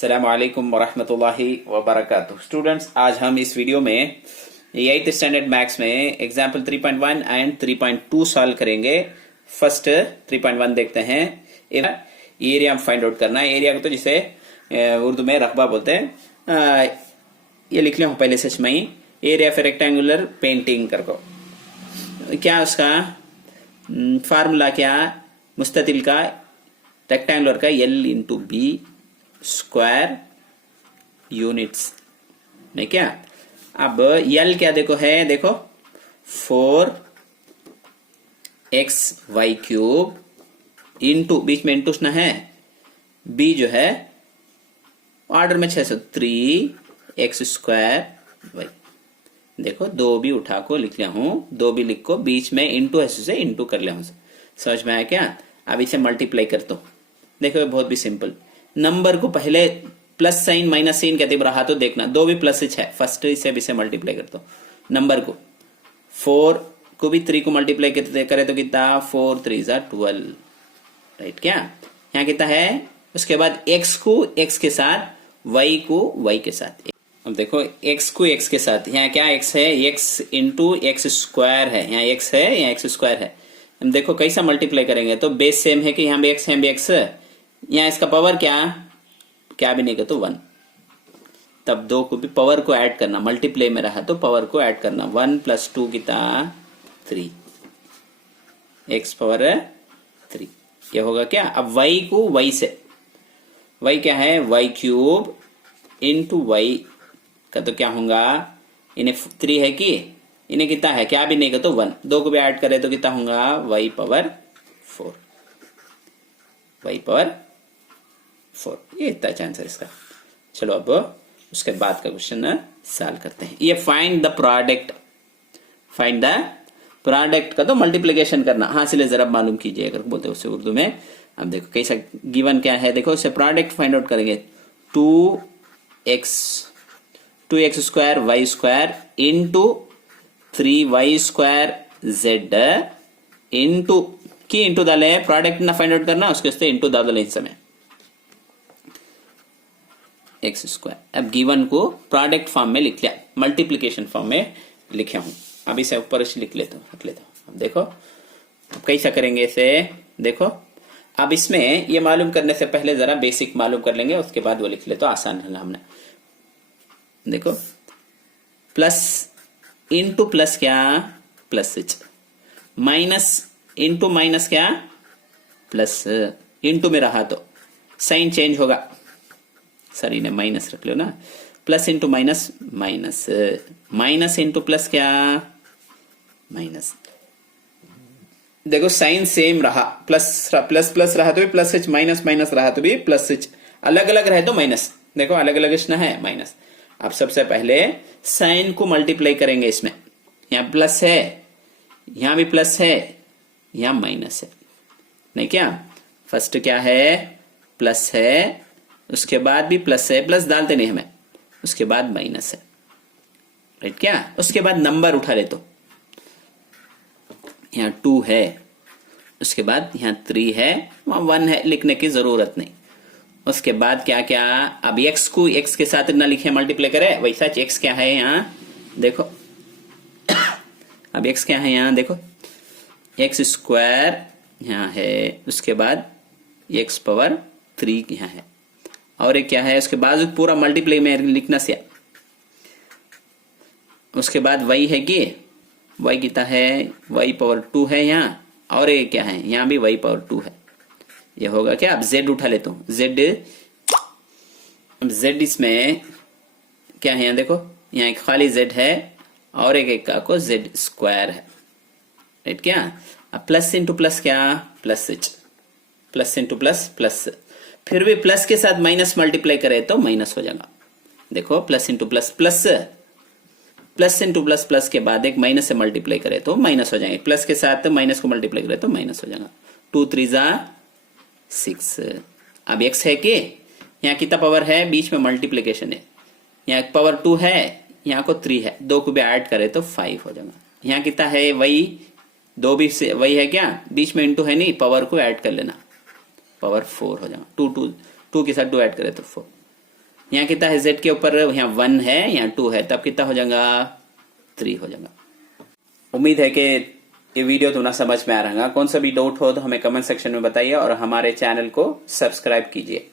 अस्सलाम वालेकुम वरहमतुल्लाहि वबरकातुह। स्टूडेंट्स, आज हम इस वीडियो में 8th स्टैंडर्ड मैथ्स में एग्जाम्पल 3.1 एंड 3.2 सॉल्व करेंगे। फर्स्ट 3.1 देखते हैं। एरिया फाइंड आउट करना है। एरिया को तो जिसे उर्दू में रकबा बोलते हैं। ये लिख ले हूं पहले सच में ही। एरिया ऑफ रेक्टेंगुलर पेंटिंग कर को क्या उसका फार्मूला क्या, मुस्ततिल का रेक्टेंगुलर का L into B square units नहीं क्या। अब L क्या देखो 4xy क्यूब इंटू बीच में इंटू ना है, b जो है ऑर्डर में 603x स्क्वायर y। देखो दो भी उठा को लिख लिया हूं, दो भी लिख को बीच में इंटू से इंटू कर लिया हूं। समझ में आया क्या। अब इसे मल्टीप्लाई कर दो। देखो बहुत भी सिंपल। नंबर को पहले प्लस साइन माइनस साइन कहते रहा तो देखना, दो भी प्लस है फर्स्ट इसे भी से मल्टीप्लाई कर दो। नंबर को 4 को भी 3 को मल्टीप्लाई करे तो कितना 4 3 12 राइट क्या। यहाँ कितना है। उसके बाद x को x के साथ, y को y के साथ। अब देखो x को x के साथ, यहाँ क्या x है, x इंटू एक्स स्क्वायर है। यहाँ x है, यहाँ x स्क्वायर है। हम देखो कैसा मल्टीप्लाई करेंगे तो बेस सेम है कि यहाँ भी x यहाँ भी x। यहाँ इसका पावर क्या भी नहीं कर तो 1। तब दो को भी पावर को ऐड करना, मल्टीप्लाई में रहा तो पावर को ऐड करना। 1 + 2 कितना 3, x पावर 3। ये होगा क्या। अब y को y से, y क्या है y क्यूब इंटू y का तो क्या होगा, इन्हें 3 है कि इन्हें कितना है, क्या भी नहीं कर तो 1। दो को भी ऐड करे तो कितना होगा y पावर 4, y पावर 4। ये इतना आंसर इसका। चलो अब उसके बाद का क्वेश्चन सॉल्व करते हैं। ये find the product, find the product का तो मल्टीप्लिकेशन करना हासिल जरा मालूम कीजिए अगर बोलते हैं उसे उर्दू में। अब देखो कैसा गिवन क्या है, देखो उससे प्रोडक्ट फाइंड आउट करेंगे। 2x square Y square into 3y square Z into की इंटू डाले प्रोडक्ट ना फाइंड आउट करना, उसके इंटू डाले इस समय एक्स स्क्वायर। अब गिवन को प्रोडक्ट फॉर्म में लिख लिया, मल्टीप्लिकेशन फॉर्म में लिखे हूं। अब इसे ऊपर से लिख लेता हूं, अब देखो अब कैसा करेंगे इसे। देखो अब इसमें ये मालूम करने से पहले जरा बेसिक मालूम कर लेंगे, उसके बाद वो लिख ले तो आसान है। हमने देखो प्लस इंटू प्लस क्या plus H, minus into minus क्या प्लस, इंटू में रहा तो साइन चेंज होगा। सर इन्हें माइनस रख लो ना। Plus into minus minus, minus into plus क्या माइनस। देखो साइन सेम रहा, प्लस प्लस प्लस रहा तो भी प्लस एच, माइनस माइनस रहा तो भी प्लस एच। अलग अलग रहे तो माइनस, देखो अलग अलग ना है माइनस। अब सबसे पहले साइन को मल्टीप्लाई करेंगे इसमें। यहां प्लस है, यहां भी प्लस है, यहां माइनस है नहीं क्या। फर्स्ट क्या है प्लस है, उसके बाद भी प्लस है, प्लस डालते नहीं हमें, उसके बाद माइनस है राइट क्या। उसके बाद नंबर उठा ले तो यहां 2 है, उसके बाद यहां 3 है, वहां 1 है, लिखने की जरूरत नहीं। उसके बाद क्या क्या, अब x को x के साथ ना लिखे मल्टीप्लाई करे, वैसा x क्या है यहां देखो। अब x क्या है यहां देखो, x स्क्वायर यहां है, उसके बाद x पावर 3 यहां है, और एक क्या है उसके बाद पूरा मल्टीप्लाई में लिखना से। उसके बाद y है कि y कितना है y पावर 2 है यहां, और एक क्या है यहां भी y पावर 2 है। ये होगा क्या। अब z उठा लेता हूं, z इसमें क्या है, यहां देखो यहां एक खाली z है और एक का को z स्क्वायर है राइट क्या। अब प्लस इंटू प्लस क्या plus H, plus into plus plus, फिर भी प्लस के साथ माइनस मल्टीप्लाई करे तो माइनस हो जाएगा। देखो plus into plus plus, plus into plus plus के बाद एक माइनस से मल्टीप्लाई करे तो माइनस हो जाएंगे। प्लस के साथ माइनस को मल्टीप्लाई करे तो माइनस हो जाएगा। 2 3 6। अब x है कि यहाँ कितना पावर है, बीच में मल्टीप्लीकेशन है, यहाँ पावर 2 है, यहाँ को 3 है, दो को भी ऐड करे तो 5 हो जाएगा। यहाँ कितना है वही, दो भी से वही है क्या, बीच में इंटू है नहीं, पावर को ऐड कर लेना, पावर 4 हो जाएगा। 2 के साथ 2 ऐड करे तो 4। यहाँ कितना है z के ऊपर, यहाँ 1 है, यहाँ 2 है, तब कितना हो जाएगा 3 हो जाएगा। उम्मीद है कि ये वीडियो तुम्हें समझ में आ रहा है। कौन सा भी डाउट हो तो हमें कमेंट सेक्शन में बताइए और हमारे चैनल को सब्सक्राइब कीजिए।